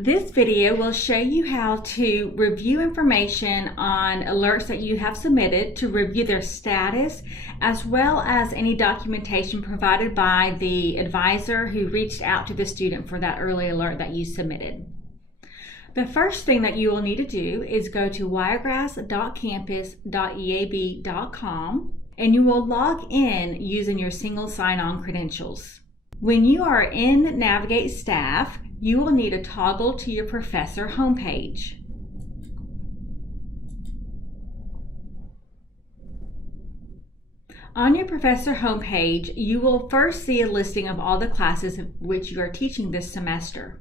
This video will show you how to review information on alerts that you have submitted, to review their status, as well as any documentation provided by the advisor who reached out to the student for that early alert that you submitted. The first thing that you will need to do is go to wiregrass.campus.eab.com and you will log in using your single sign-on credentials. When you are in Navigate Staff, you will need to toggle to your professor homepage. On your professor homepage, you will first see a listing of all the classes which you are teaching this semester.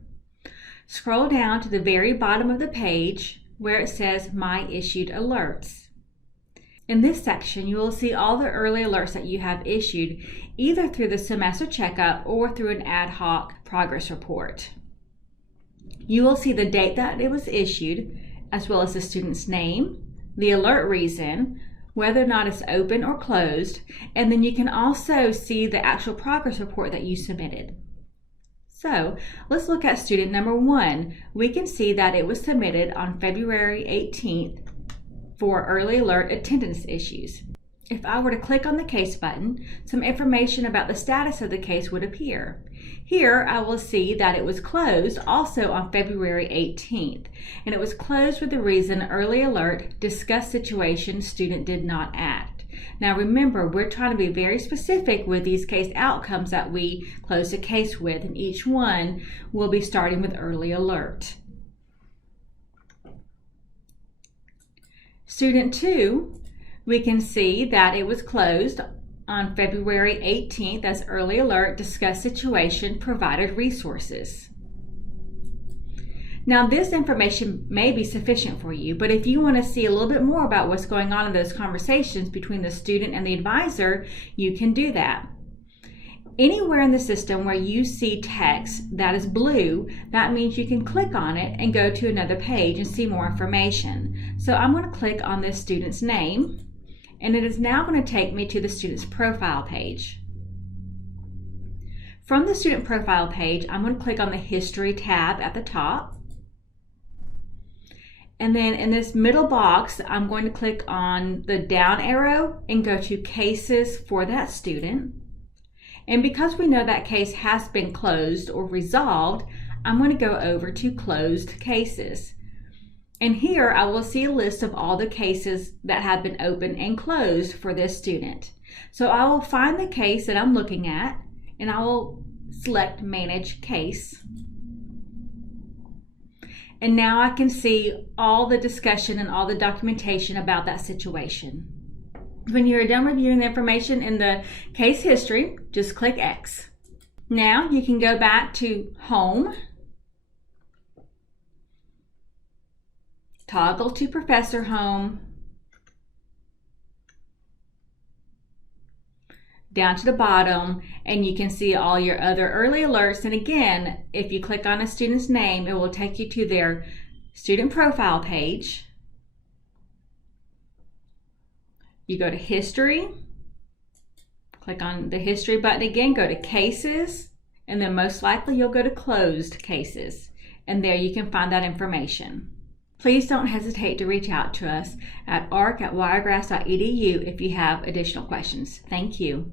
Scroll down to the very bottom of the page where it says My Issued Alerts. In this section, you will see all the early alerts that you have issued, either through the semester checkup or through an ad hoc progress report. You will see the date that it was issued, as well as the student's name, the alert reason, whether or not it's open or closed, and then you can also see the actual progress report that you submitted. So let's look at student number 1. We can see that it was submitted on February 18th for early alert attendance issues. If I were to click on the case button, some information about the status of the case would appear. Here I will see that it was closed also on February 18th, and it was closed with the reason early alert, discuss situation, student did not act. Now remember, we're trying to be very specific with these case outcomes that we close the case with, and each one will be starting with early alert. Student 2, we can see that it was closed on February 18th as early alert, discuss situation, provided resources. Now this information may be sufficient for you, but if you want to see a little bit more about what's going on in those conversations between the student and the advisor, you can do that. Anywhere in the system where you see text that is blue, that means you can click on it and go to another page and see more information. So I'm going to click on this student's name, and it is now going to take me to the student's profile page. From the student profile page, I'm going to click on the History tab at the top. And then in this middle box, I'm going to click on the down arrow and go to Cases for that student. And because we know that case has been closed or resolved, I'm going to go over to Closed Cases. And here I will see a list of all the cases that have been opened and closed for this student. So I will find the case that I'm looking at, and I will select Manage Case. And now I can see all the discussion and all the documentation about that situation. When you're done reviewing the information in the case history, just click X. Now you can go back to Home, toggle to Professor Home, down to the bottom, and you can see all your other early alerts. And again, if you click on a student's name, it will take you to their student profile page. You go to History, click on the History button again, go to Cases, and then most likely you'll go to Closed Cases. And there you can find that information. Please don't hesitate to reach out to us at arc@wiregrass.edu if you have additional questions. Thank you.